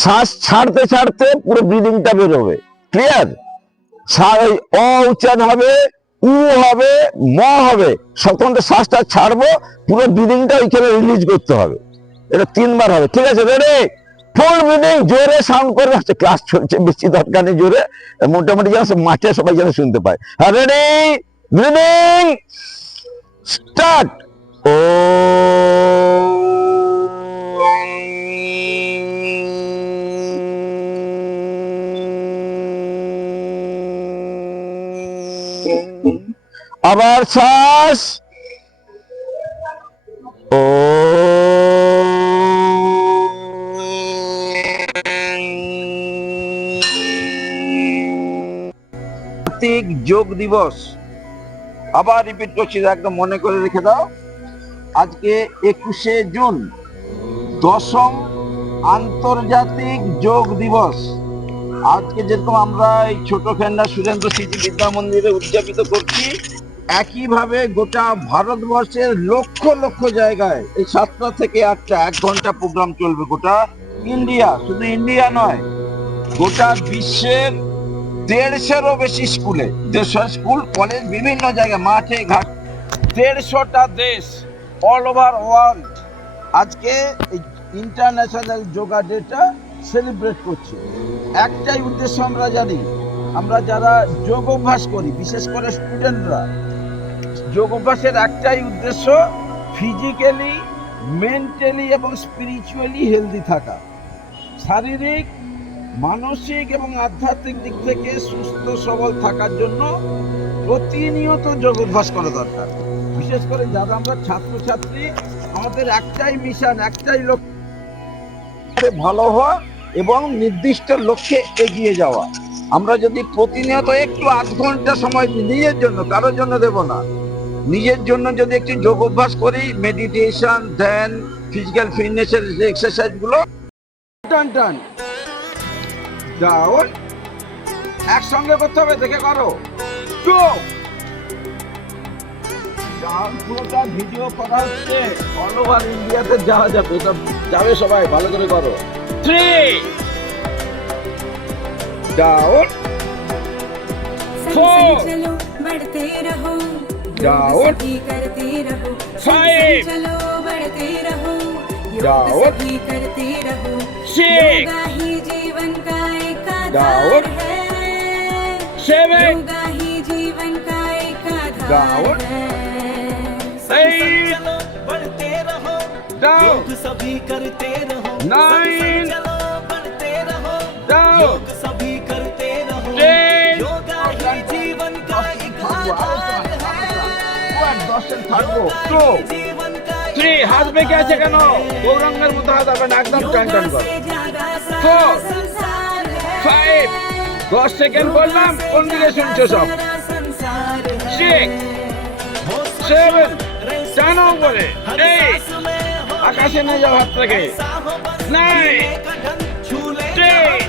শ্বাস ছাড়তে ছাড়তে পুরো ব্রিদিংটা বেরোবে। ক্লিয়ার? অ উচ্চারণ হবে, উ হবে, ম হবে, তখন শ্বাসটা ছাড়বো, পুরো ব্রিদিংটা ওইখানে রিলিজ করতে হবে। এটা 3 বার হবে। ঠিক আছে? রেডি? ফুল ব্রিদিং, জোরে সাউন্ড করবে। ক্লাস চলছে, বেশি দরকার নেই, জোরে মোটামুটি যেন মাঠে সবাই যেন শুনতে পায়। হ্যাঁ, রেডি? Breathing start. ও আবার শ্বাস। ও আন্তর্জাতিক যোগ দিবস। আবার রিপিট করছি, একদম মনে করে রেখে দাও। আজকে 21শে জুন, 10ম আন্তর্জাতিক যোগ দিবস। আজকে যেরকম আমরা এই ছোট খেন্ডা সুরেন্দ্র স্মৃতি বিদ্যা মন্দিরে উদযাপিত করছি, একইভাবে গোটা ভারতবর্ষের লক্ষ লক্ষ জায়গায় এই 7টা থেকে 8টা 1 ঘন্টা প্রোগ্রাম চলবে। গোটা ইন্ডিয়া, শুধু ইন্ডিয়া নয়, গোটা বিশ্বের 150-এরও বেশি স্কুলে, 150 স্কুল কলেজ, বিভিন্ন জায়গায়, মাঠে ঘাট, 150টা দেশ, অল ওভার ওয়ার্ল্ড আজকে এই ইন্টারন্যাশনাল যোগা ডেটা সেলিব্রেট করছি। একটাই উদ্দেশ্য আমরা জানি, আমরা যারা যোগ অভ্যাস করি, বিশেষ করে স্টুডেন্টরা, যোগ অভ্যাসের একটাই উদ্দেশ্য ফিজিক্যালি, মেন্টালি এবং স্পিরিচুয়ালি হেলদি থাকা, শারীরিক, মানসিক এবং আধ্যাত্মিক দিক থেকে সুস্থ সবল থাকার জন্য প্রতিনিয়ত যোগ অভ্যাস করা দরকার। বিশেষ করে যারা আমরা ছাত্রছাত্রী, আমাদের একটাই মিশন, একটাই লক্ষ্য, ভালো হওয়া এবং নির্দিষ্ট লক্ষ্যে এগিয়ে যাওয়া। আমরা যদি প্রতিনিয়ত একটু 8 ঘন্টা সময় নিজের জন্য, কারোর জন্য দেব না, নিজের জন্য যদি একটু যোগ অভ্যাস করি, মেডিটেশন, ধ্যান, ফিজিক্যাল ফিটনেসের যে এক্সারসাইজ গুলো, টান টান ডাউন, একসঙ্গে করতে হবে, দেখে করো। টু ডাউন, পুরোটা ভিডিও করা হচ্ছে, অল ওভার ইন্ডিয়াতে যাওয়া যাবে, এটা যাবে সবাই, ভালো করে করো। 3 ডাউন, 4 चलो बढ़ते रहो, डाउन, सभी करते रहो, 5 चलो बढ़ते रहो, डाउन, सभी करते रहो, 6 योगा ही जीवन का एक डाउन, आधार है, 7 योगा ही जीवन का एक डाउन, आधार है। 8 चलो बढ़ते रहो, डाउन, योग सभी करते रहो, 9 चलो बढ़ते रहो, डाउन, योग सभी करते रहो, 10 योगा ही जीवन का एक आधार है, 2 3 হাত বেঁকে আছে কেন? গৌরাঙ্গের মতো হাত হবে না, একদম টান টান করো। 4 5 10 সেকেন্ড বললাম, কোন দিকে শুনছো সব? 6 7 টানো উপরে, 8 আকাশে নিয়ে যাও হাতটাকে, 9 10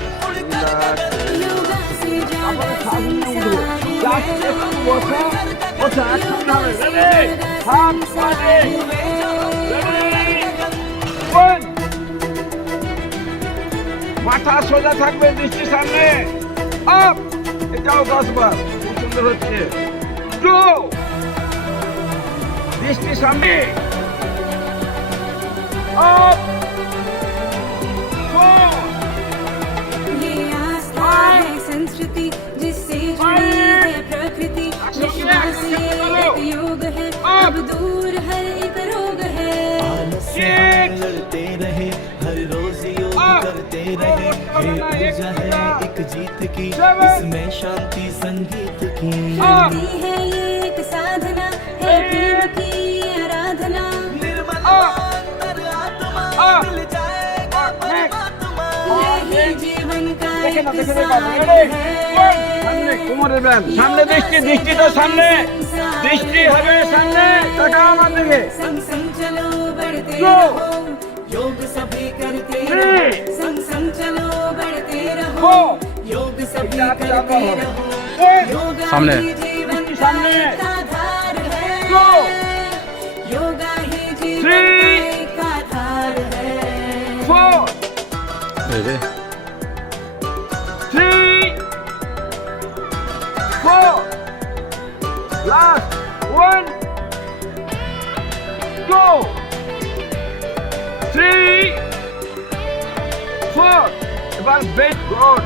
মাথা সোজা থাকবে, দৃষ্টি সামনে, আপ, এটাও 10 বার, খুব সুন্দর হচ্ছে। 2 দৃষ্টি সামনে, আপ, 4 ये आस्था है संस्कृति जिससे जुड़ी है प्रकृति, विश्वास ये एक योग है, अब दूर हर एक रोग है। आलस्य हम लड़ते रहे, हर रोज योग करते रहे, ये ऊर्जा है एक जीत की, इसमें शांति संगीत की। शांति है ये एक साधना है, प्रेम की आराधना, निर्मल अंतरात्मा मिल जाएगा परमात्मा। यही जीवन का एक सार সামনে কোমরের ব্যায়াম, সামনে দৃষ্টি, দৃষ্টিটা সামনে, দৃষ্টি হবে সামনে, টাকা আমার দিকে। संग संग चलो बढ़ते Go! रहो, योग सभी करते रहो, 3 संग संग चलो बढ़ते रहो, 4 योग सभी याद करते याद रहो। रहो, 8 योगा सामने। ही जीवन का सामने। एक आधार है, Go! योगा ही जीवन 3 का एक आधार है। 4 রে 3 4 last 1 go 3 4 এবার বেট গুড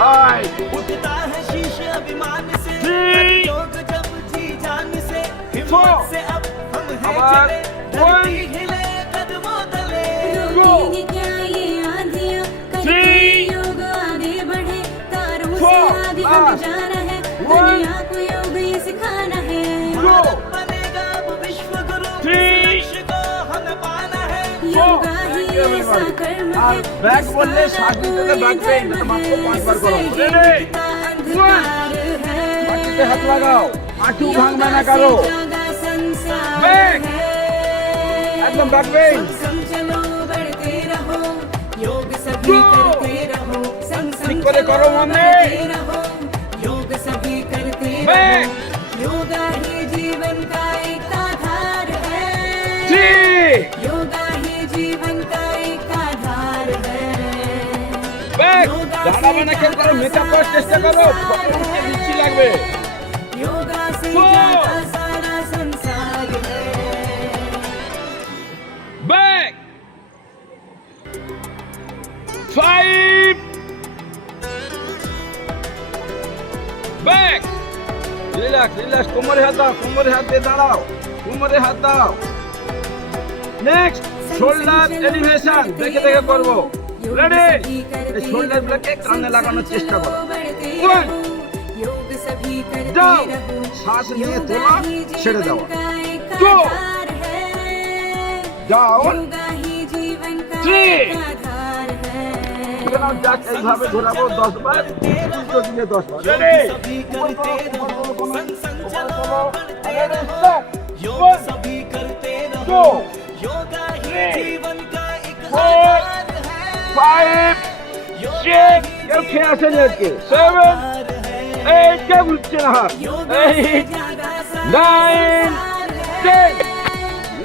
5 उठता है शीश अभिमान से Three. योग जब जी जान से Four. हिम्मत से अब हम हैं About चले धरती हिले कदमों तले रोकेंगे क्या ये आंधियाँ करके Three. योग आगे बढ़े तारों से Four. आगे हमें जाना है दुनिया को योग ये सिखाना है भारत बनेगा अब विश्व गुरु Three. इस लक्ष्य को हमें पाना है योगा ही ऐसा कर्म আর है ব্যাক বললে সাজিতে ব্যাক পেইন মাত্র 5 বার করো রেডি মাটিতে হাত লাগাও আঁটু ভাঙবে না কারো Back. একদম ব্যাক পেইন चलो बढ़ते रहो योग सभी Go. करते रहो संग ঠিক संग করে করো মনে बढ़ते रहो योग सभी करते Back. रहो योगा ही जीवन का एक आधार है 3 योगा ही जीवन का एक आधार है ব্যাক দাঁড়াবে না কেন করো মেকআপ করার চেষ্টা করো ফটোকে রুচি লাগবে योगा से Four. जाता सारा संसार है ব্যাক 5 ব্যাক রিল্যাক্স রিল্যাক্স কোমরে হাত দাও কোমরে হাত দিয়ে দাঁড়াও কোমরে হাত দাও নেক্সট শোল্ডার এলিভেশন দেখে দেখে করবো রেডি এই শোল্ডার গুলোকে কানে লাগানোর চেষ্টা করো One. योग सभी करते Down. रहो শ্বাস নিয়ে योगा তোলা ही ছেড়ে जीवन দেওয়া का एक Go. आधार है ডাউন योगा ही जीवन का Three. एक आधार है যাক এইভাবে ঘোরাবো 10 বার উল্টো দিকে 10 বার রেডি सभी करते रहो संग संग चलो बढ़ते রেডি रहो স্টার্ট योग सभी करते रहो Go. योगा ही Three. जीवन का एक Four. आधार है 5 6 কেউ খেয়ে আসেন আজকে 7 8 কে বুঝছে না 8 9 10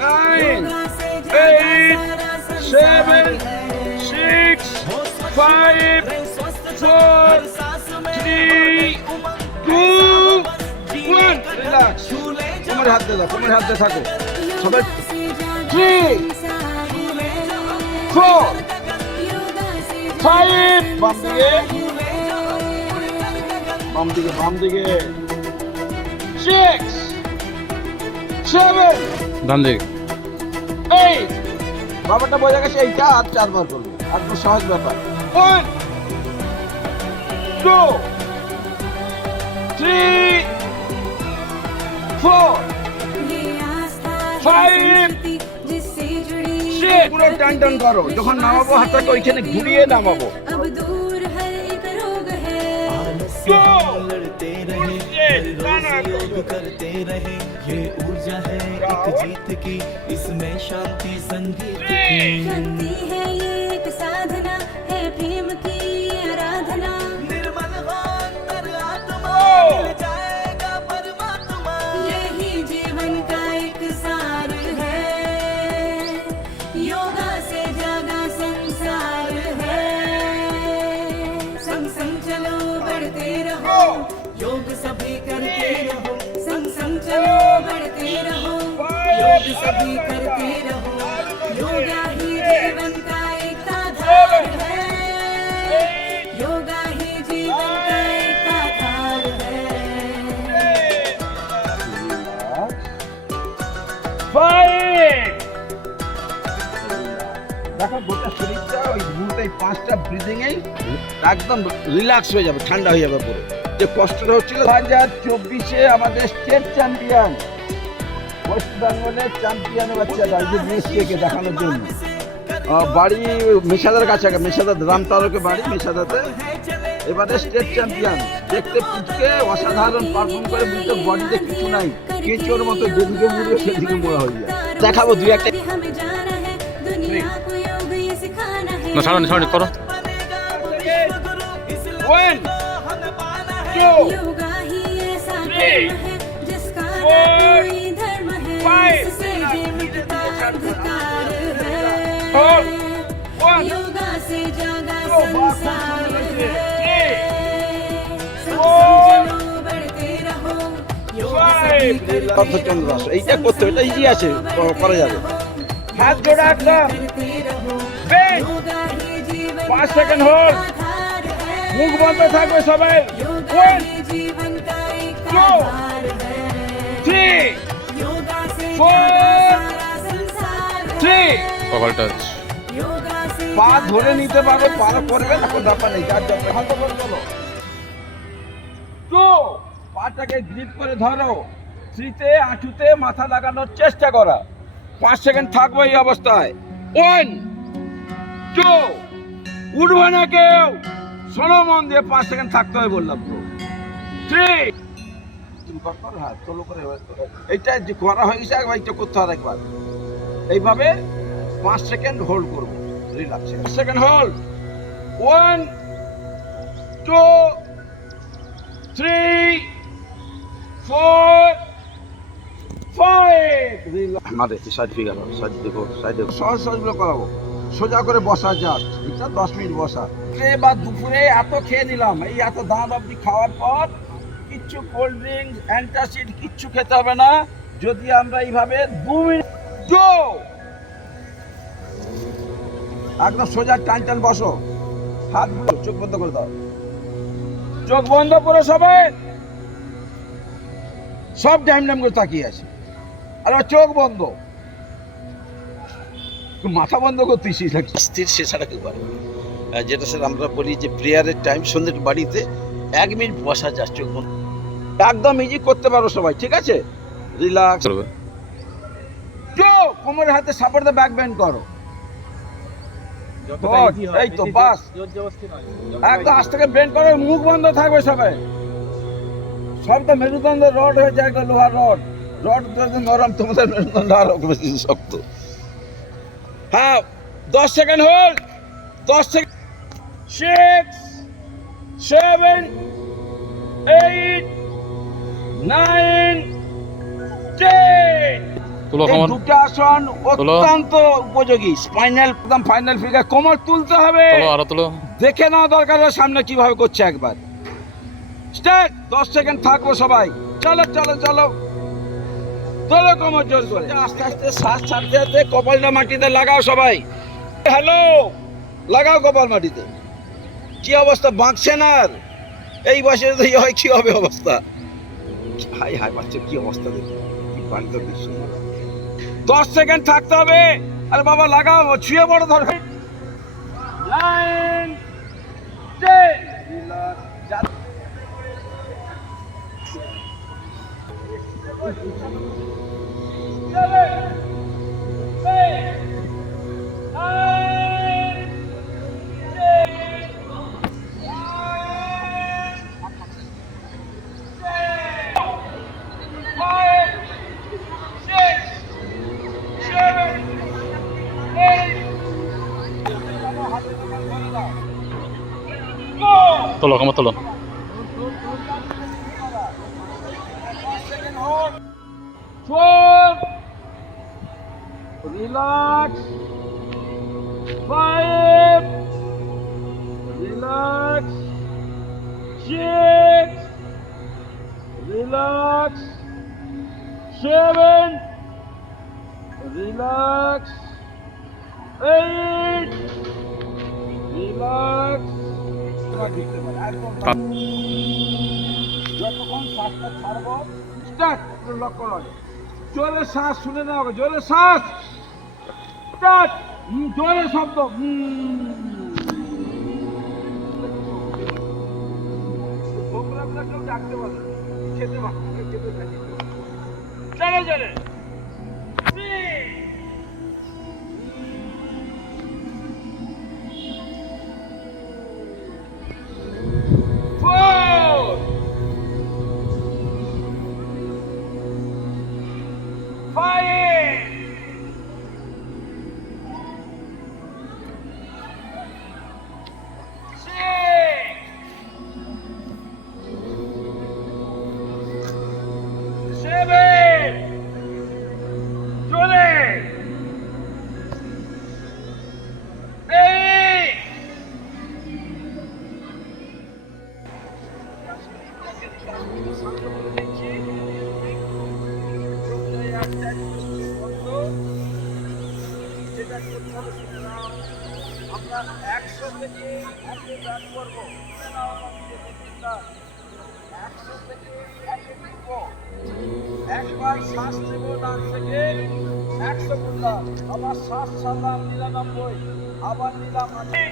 9 8 7 6 5 4 3 2 1 রিল্যাক্স কোমরে হাত দিয়ে দাও কোমরে হাত দিয়ে থাকো সবাই 3 4 5 বাম দিকে বাম দিকে 6 7 ডান দিক 8 বাবাটা বোঝা গেছে এইটা আর 4 বার করবে একদম সহজ ব্যাপার 1 2 3 4 5 6 পুরো টান করো যখন নামাবো হাতটাকে ওইখানে ঘুরিয়ে নামাবো अब दूर हर एक रोग है Go. लड़ते रहे हर रोज योग करते रहे ये ऊर्जा है एक जीत की इसमें शांति संगीत की शक्ति है ये एक साधना है प्रेम की आराधना निर्मल हो अंतरात्मा Go. मिल जाएगा परमात्मा यही जीवन का एक सार है योगा से जागा संसार है संग संग चलो बढ़ते रहो योग सभी करते रहो संग संग चलो बढ़ते रहो योग सभी करते रहो योगा ही जीवन का एक आधार है योगा ही जीवन का एक आधार है 5 দেখো গোটা শরীরটা ওই মুহূর্তে 5টা ব্রিদিং এই একদম রিল্যাক্স হয়ে যাবে ঠান্ডা হয়ে যাবে পুরো যে কষ্টটা হচ্ছিল 2024 আমাদের স্টেট চ্যাম্পিয়ন ওয়েস্ট বেঙ্গলের চ্যাম্পিয়নের বাচ্চারা এই যে মেসিকে দেখানোর জন্য বাড়ি মেশাদার কাছে মেশাদার রামতারকে বাড়ি মেশাদাতে এবারে স্টেট চ্যাম্পিয়ন দেখতে পুচকে অসাধারণ পারফর্ম করে বুঝতে বডিতে কিছু নাই কেঁচোর মতো যেদিকে মুড়ে সেদিকে মোড়া হয়ে যায় দেখাবো দুই একটা हमें जाना है दुनिया को योग ये सिखाना है না সামনে করো One, two, योगा ही ऐसा three, कर्म है जिसका न four, कोई धर्म है five, इससे जीवित का अंधकार four, है one, योगा से जागा तो बात संसार सुन है लीजिए। संग संग चलो बढ़ते रहो योग सभी करते অর্ধচন্দ্র रहो আসো এইটা করতে হবে, এটা ইজি আছে, করা যাবে। হাত योग জোড়া सभी একদম करते रहो বেশ। योगा ही जीवन 5 का সেকেন্ড হোল্ড, आधार है মুখ বন্ধ থাকবে সবাই। योगा 1 ही जीवन का एक 2 आधार है 3 योगा से 4 जागा सारा संसार 3 কপাল টাচ। योगा से পা जागा ধরে নিতে পারো, सारा পারো করবে না, কোনো ব্যাপার নেই, যার যার হাত করে চলো। 2 পাটাকে গ্রিপ করে ধরো, 3 তে আঁচুতে মাথা লাগানোর চেষ্টা করা। 5 সেকেন্ড থাকবো এই অবস্থায়। 1 2 উঠবে না কেউ, শোনো মন দিয়ে, 5 সেকেন্ড থাকতে হয় বললাম তো। 3 তুমি করো, হ্যাঁ চলো করে, এইটা যে করা হয়ে গেছে একবার এটা করতে হবে একবার। এইভাবে 5 সেকেন্ড হোল্ড করবো, রিল্যাক্স। সেকেন্ড হোল্ড, 1 2 3 4 5 আমাদের সাইড ফিগার, সাইড দেখো, সাইডে সহজ সহজগুলো করাবো। সোজা করে বসা, জাস্ট এটা 10 মিনিট বসা। বা দুপুরে এত খেয়ে নিলাম, এই এত দাঁত অব্দি খাওয়ার পর কিচ্ছু কোল্ড ড্রিঙ্কস, অ্যান্টাসিড কিচ্ছু খেতে হবে না। যদি আমরা এইভাবে 2 মিনিট একদম সোজা টান টান বসো, হাত চোখ বন্ধ করে দাও, চোখ বন্ধ করে সবাই, সব টাইম টাইম করে তাকিয়ে আছে, আর চোখ বন্ধ, মাথা বন্ধ করতেছি, স্থির সে ছাড়া কেউ পারে না। যেটা স্যার আমরা বলি যে প্রেয়ারের টাইম সন্ধ্যের বাড়িতে 1 মিনিট বসা, যা চোখ বন্ধ, একদম ইজি করতে পারো সবাই, ঠিক আছে? রিল্যাক্স, করবে। কোমরের হাতে সাপোর্ট দিয়ে ব্যাক বেন্ড করো, এই তো বাস, একদম আজ থেকে বেন্ড করো, মুখ বন্ধ থাকবে সবাই। সব তো মেরুদণ্ড রড হয়ে যায়, লোহার রড, রড নরম, তোমাদের মেরুদণ্ড আরো বেশি শক্ত। হ্যাঁ 10 সেকেন্ড হোল্ড, 10 সেকেন্ড, 6 7 8 9 10। তুলো এই কমান, দুটো আসন অত্যন্ত উপযোগী, স্পাইনাল একদম ফাইনাল ফিগার, কোমর তুলতে হবে, তুলো আরো তুলো। দেখে নাও দরকার হলে সামনে কিভাবে করছে একবার। স্টার্ট, 10 সেকেন্ড থাকবো সবাই, চলো চলো চলো, তোলো কোমর জোর করে, আস্তে আস্তে শ্বাস ছাড়তে ছাড়তে কপালটা মাটিতে লাগাও সবাই। হ্যালো, লাগাও কপাল মাটিতে। কি অবস্থা, বাঁকছে না আর? এই বয়সে তো হয়, কি হবে অবস্থা? হাই হাই বাচ্চা, কি অবস্থা দেখি, কি বাড়িতে দৃশ্য। 10 সেকেন্ড থাকতে হবে, আরে বাবা লাগাও, ছুঁয়ে বড় ধরবে। 9 10 তুলো কমর তুলো। 4 relax, 5 relax, 6 relax, 7 relax, 8 relax। যতক্ষণ শ্বাসটা ছাড়বো, স্টার্ট, লক্ষ্য রয়ে জোরে শ্বাস, শুনে নেওয়া হবে, জোরে শ্বাস, স্টার্ট, জোরে শব্দ, কেউ ডাকতে পারে, খেতে পারে, চলে চলে। 4 5 6 7 ব্যাক করতে হবে শুনে নাও। আমরা 100 থেকে 1 ব্যাক করবো শুনে নাও। আমার 100 থেকে 1 লিখব। একবার শ্বাস নেব ডান থেকে 100 করলাম, আবার শ্বাস ছাড়লাম 99, আবার নিলাম 80।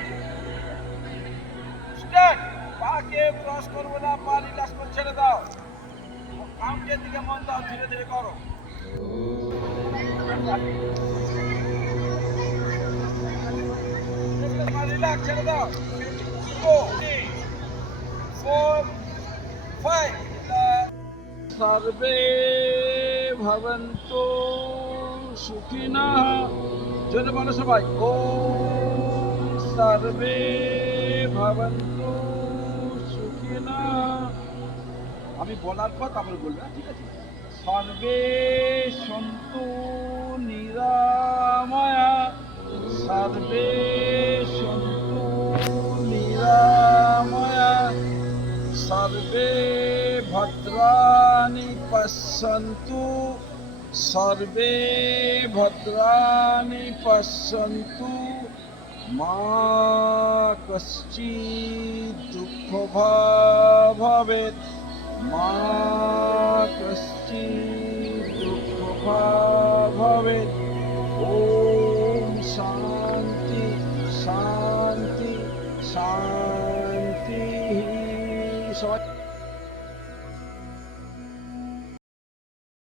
স্টার্ট। পাকে ক্রস করবো না, পা রিল্যাক্স করে ছেড়ে দাও। কাউন্টের দিকে মন দাও, ধীরে ধীরে করো। রিল্যাক্স ছেড়ে দাও। 4 3 4 5 সর্বে ভবন্তু সুখিনঃ। জোরে বলো সবাই, ওম সর্বে ভবন্তু সুখিনঃ। আমি বলার পর তারপরে বলবে, ঠিক আছে? সর্বে সন্তু নিরাময়া, সর্বে সন্তু নিরাময়া, সর্বে ভদ্রাণি পশ্যন্তু, সর্বে ভদ্রাণি পশ্যন্তু, মা কশ্চিৎ দুঃখভাগ্ ভবেৎ, মা কশ্চিৎ দুঃখভাগ্ ভবেৎ।